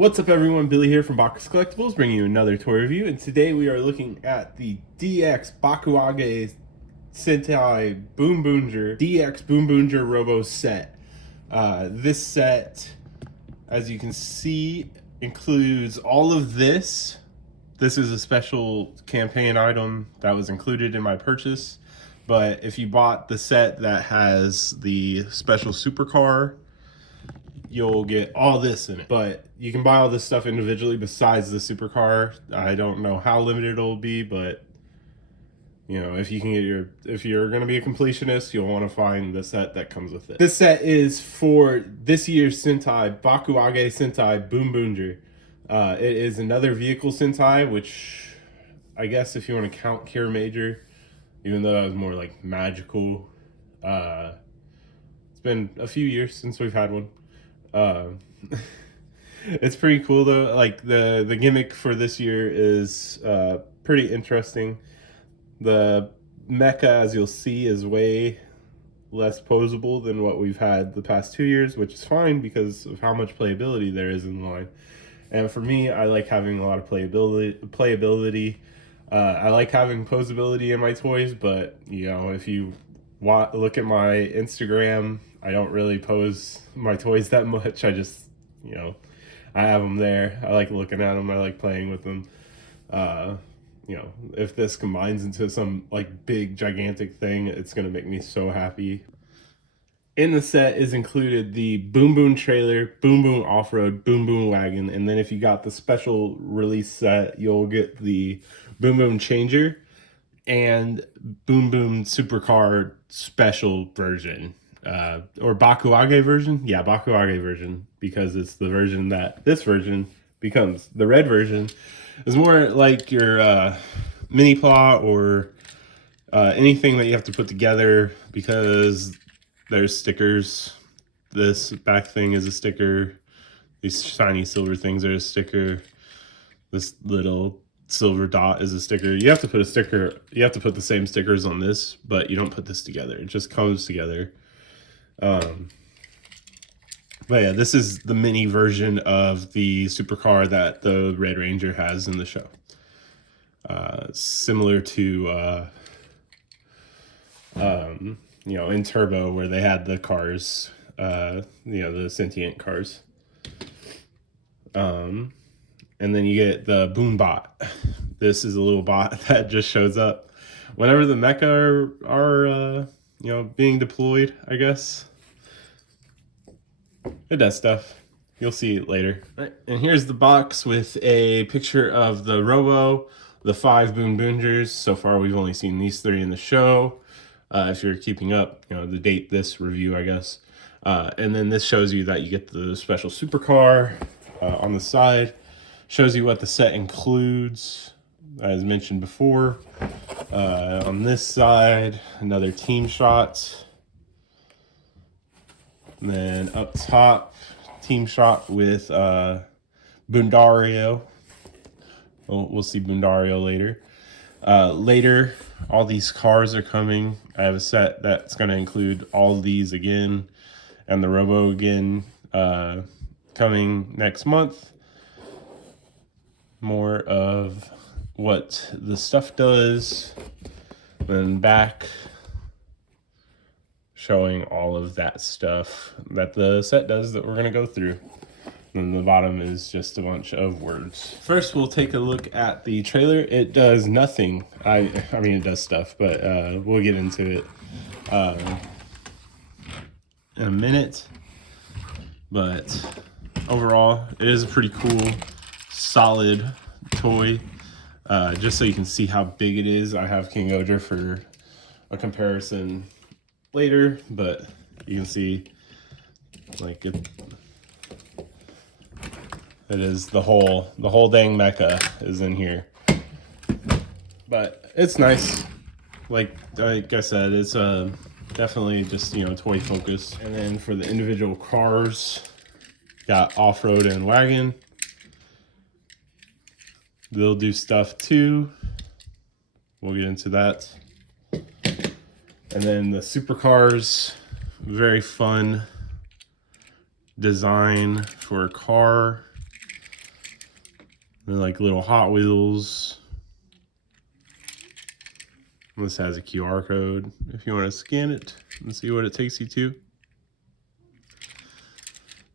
What's up everyone, Billy here from Bakuage Collectibles, bringing you another toy review, and today we are looking at the DX Bakuage Sentai BoonBoomger DX BoonBoomger Robo set. This set, as you can see, includes all of this. This is a special campaign item that was included in my purchase, but if you bought the set that has the special supercar, you'll get all this in it. But you can buy all this stuff individually besides the supercar. I don't know how limited it'll be, but you know, if you can get if you're going to be a completionist, you'll want to find the set that comes with it. This set is for this year's Sentai Bakuage Sentai BoonBoomger. It is another vehicle Sentai, which I guess if you want to count Cure Major, even though that was more like magical. It's been a few years since we've had one. It's pretty cool though. Like the gimmick for this year is pretty interesting. The mecha, as you'll see, is way less posable than what we've had the past 2 years, which is fine because of how much playability there is in the line. And for me, I like having a lot of playability. I like having posability in my toys, but you know, if you look at my Instagram, I don't really pose my toys that much. I just, you know, I have them there. I like looking at them. I like playing with them. You know, if this combines into some like big gigantic thing, it's gonna make me so happy. In the set is included the BoonBoom trailer, BoonBoom off-road, BoonBoom wagon, and then if you got the special release set, you'll get the BoonBoom changer and BoonBoom supercar special version. Or Bakuage version? Yeah, Bakuage version, because it's the version that this version becomes. The red version is more like your mini plot or anything that you have to put together, because there's stickers. This back thing is a sticker. These shiny silver things are a sticker. This little silver dot is a sticker. You have to put a sticker, you have to put the same stickers on this, but you don't put this together. It just comes together. But yeah, this is the mini version of the supercar that the Red Ranger has in the show. Similar to, you know, in Turbo, where they had the cars, you know, the sentient cars. And then you get the Boon Bot. This is a little bot that just shows up whenever the mecha are you know, being deployed, I guess. It does stuff. You'll see it later. Right. And here's the box with a picture of the Robo, the 5 BoonBoomgers. So far, we've only seen these 3 in the show. If you're keeping up, you know, the date this review, I guess. And then this shows you that you get the special supercar on the side. Shows you what the set includes, as mentioned before. On this side, another team shot. And then up top, team shot with Boondario. We'll see Boondario later. Later, all these cars are coming. I have a set that's going to include all these again, and the Robo again, coming next month. More of what the stuff does. Then back, showing all of that stuff that the set does that we're going to go through. And the bottom is just a bunch of words. First, we'll take a look at the trailer. It does nothing. I mean, it does stuff, but we'll get into it in a minute. But overall, it is a pretty cool, solid toy. Just so you can see how big it is, I have King Odra for a comparison later, but you can see like it is the whole dang mecha is in here. But it's nice. Like I said, it's definitely just, you know, toy focused. And then for the individual cars, got off-road and wagon. They'll do stuff too. We'll get into that. And then the supercars, very fun design for a car. They're like little Hot Wheels. This has a QR code if you want to scan it and see what it takes you to.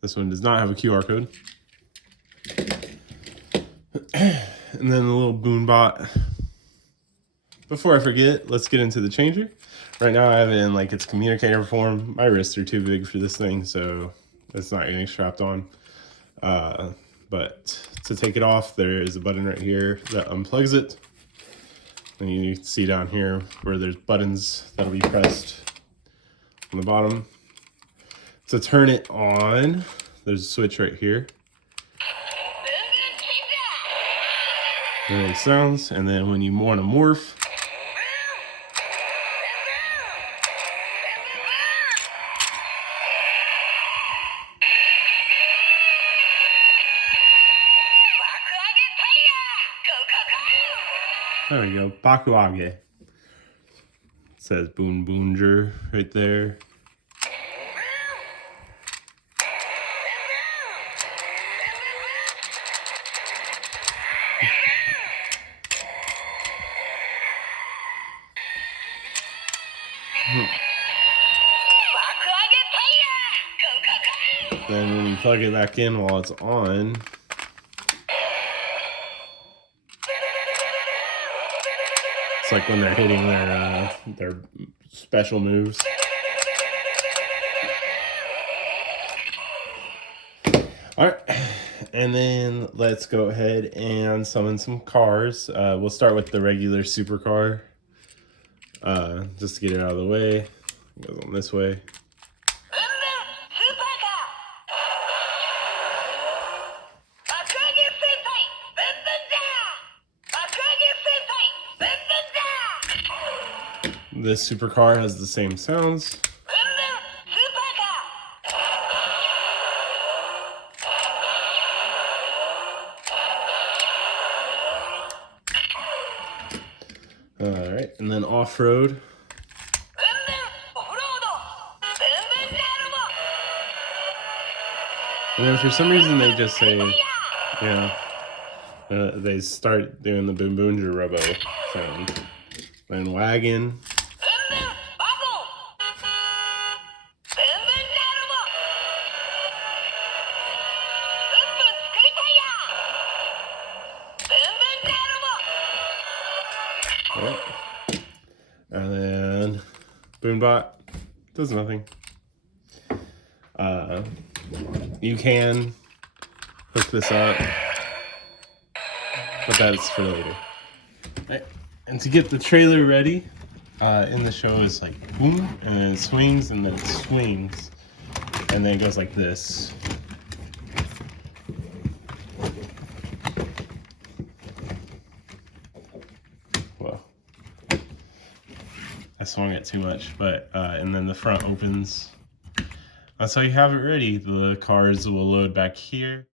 This one does not have a QR code. And then the little BoonBot. Before I forget, let's get into the changer. Right now I have it in like its communicator form. My wrists are too big for this thing, so it's not getting strapped on. But to take it off, there is a button right here that unplugs it. And you can see down here where there's buttons that'll be pressed on the bottom. To turn it on, there's a switch right here. It makes sounds, and then when you want to morph, there we go, Bakuage. It says BoonBoomger right there. Then when you plug it back in while it's on, it's like when they're hitting their special moves. All right, and then let's go ahead and summon some cars. We'll start with the regular supercar, just to get it out of the way. It goes on this way. This supercar has the same sounds. Alright, and then off-road. And then for some reason they just say, they start doing the BoonBoomger Robo sound. Then wagon. Right. And then BoonBot does nothing. You can hook this up, but that's for later. Right. And to get the trailer ready, in the show is like boom, and then it swings, and then it swings, and then it goes like this. Whoa. I swung it too much, but and then the front opens. That's how you have it ready. The cars will load back here.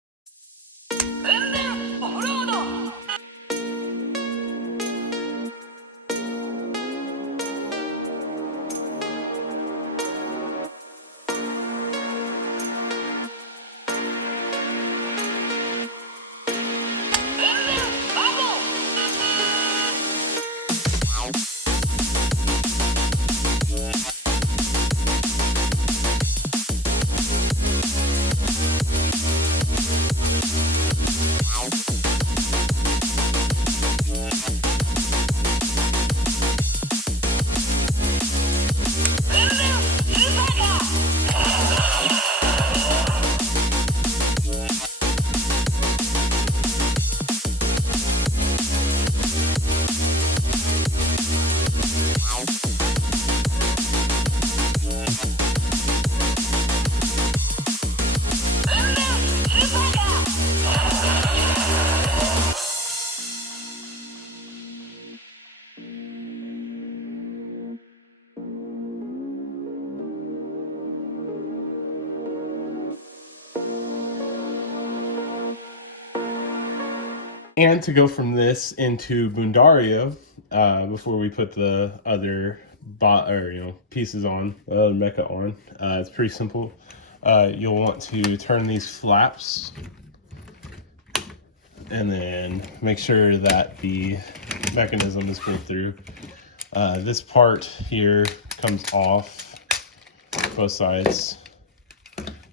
And to go from this into Boondario, before we put the other pieces on, the other mecha on, it's pretty simple. You'll want to turn these flaps and then make sure that the mechanism is pulled through. This part here comes off both sides.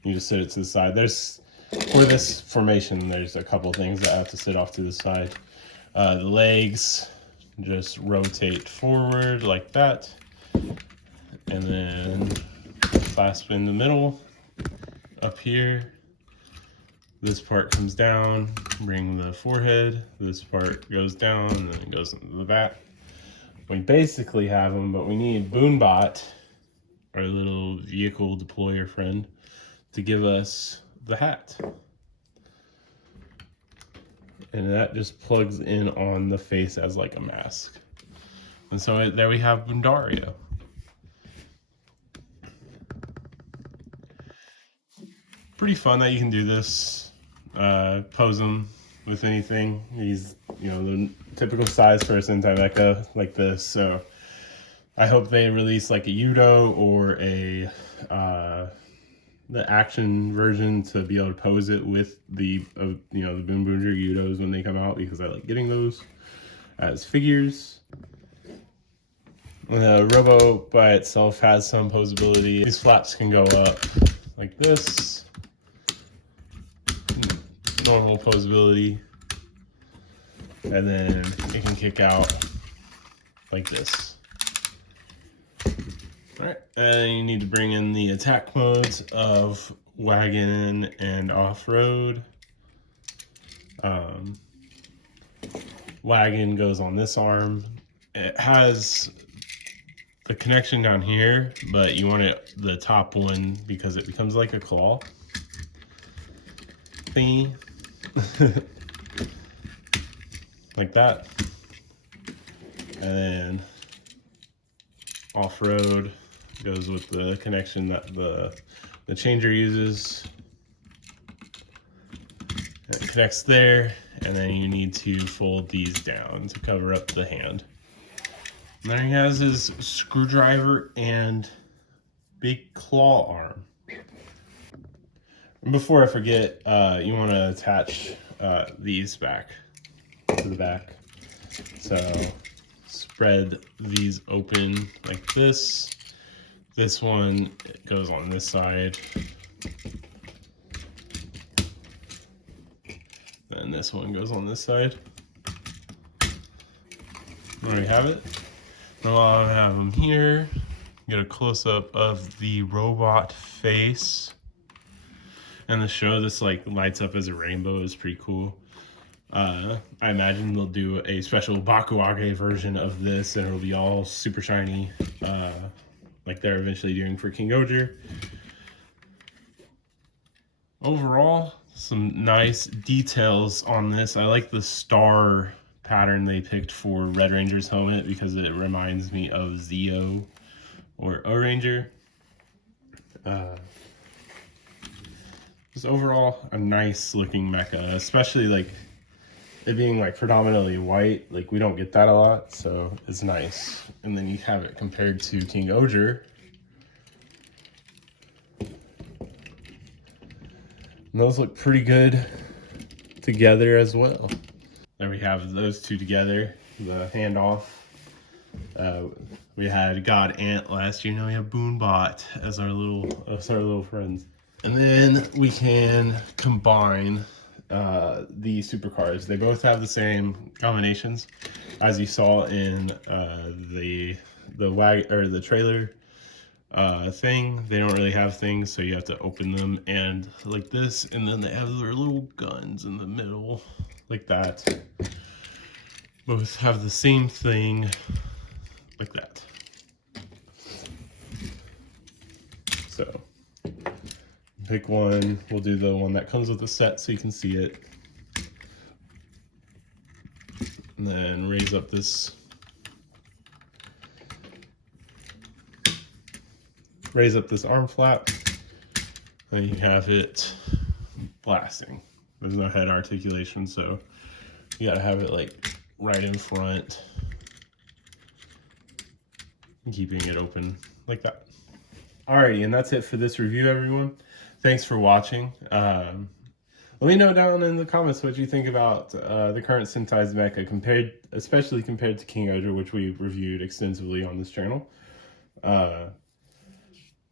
You just sit it to the side. For this formation, there's a couple things that have to sit off to the side. The legs just rotate forward like that, and then clasp in the middle up here. This part comes down, bring the forehead. This part goes down, and then it goes into the back. We basically have them, but we need BoonBot, our little vehicle deployer friend, to give us the hat. And that just plugs in on the face as like a mask. And so there we have Boondario. Pretty fun that you can do this. Pose him with anything. He's, you know, the typical size for a Sentai mecha like this. So I hope they release like a Yudo or a the action version to be able to pose it with the you know, the BoonBoomger Yudos when they come out, because I like getting those as figures. Robo by itself has some posability. These flaps can go up like this. Normal posability. And then it can kick out like this. Alright, and you need to bring in the attack modes of wagon and off-road. Wagon goes on this arm. It has the connection down here, but you want it the top one because it becomes like a claw thingy. Like that. And then off-road goes with the connection that the changer uses. It connects there, and then you need to fold these down to cover up the hand. And there he has his screwdriver and big claw arm. And before I forget, you want to attach these back to the back. So spread these open like this. This one goes on this side. And this one goes on this side. There we have it. Now I'll have them here. Get a close-up of the robot face. And the show, this like lights up as a rainbow, is pretty cool. I imagine they'll do a special Bakuage version of this, and it'll be all super shiny, like they're eventually doing for King Oger. Overall, some nice details on this. I like the star pattern they picked for Red Ranger's helmet because it reminds me of Zeo or O-Ranger. Just overall a nice looking mecha, especially like it being like predominantly white. Like we don't get that a lot, so it's nice. And then you have it compared to King Oger. And those look pretty good together as well. There we have those two together, the handoff. We had God Ant last year. Now we have BoonBot as our little friends. And then we can combine the supercars. They both have the same combinations, as you saw in the trailer thing. They don't really have things, so you have to open them and like this, and then they have their little guns in the middle like that. Both have the same thing like that. So pick one. We'll do the one that comes with the set so you can see it. And then raise up this arm flap, and you have it blasting. There's no head articulation, so you gotta have it like right in front, and keeping it open like that. Alrighty, and that's it for this review, everyone. Thanks for watching. Let me know down in the comments what you think about the current Sentai's mecha, especially compared to King Ghidorah, which we reviewed extensively on this channel.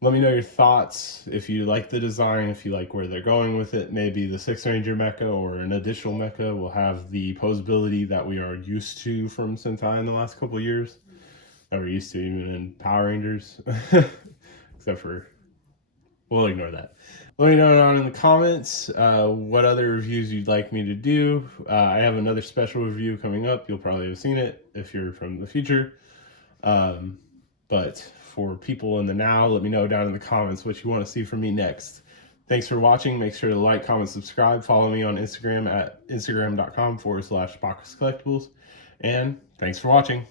Let me know your thoughts, if you like the design, if you like where they're going with it. Maybe the Six Ranger mecha or an additional mecha will have the posability that we are used to from Sentai in the last couple years, that we're used to even in Power Rangers. Except for, we'll ignore that. Let me know down in the comments what other reviews you'd like me to do. I have another special review coming up. You'll probably have seen it if you're from the future. But for people in the now, let me know down in the comments what you want to see from me next. Thanks for watching. Make sure to like, comment, subscribe. Follow me on Instagram at instagram.com/BoxCollectibles. And thanks for watching.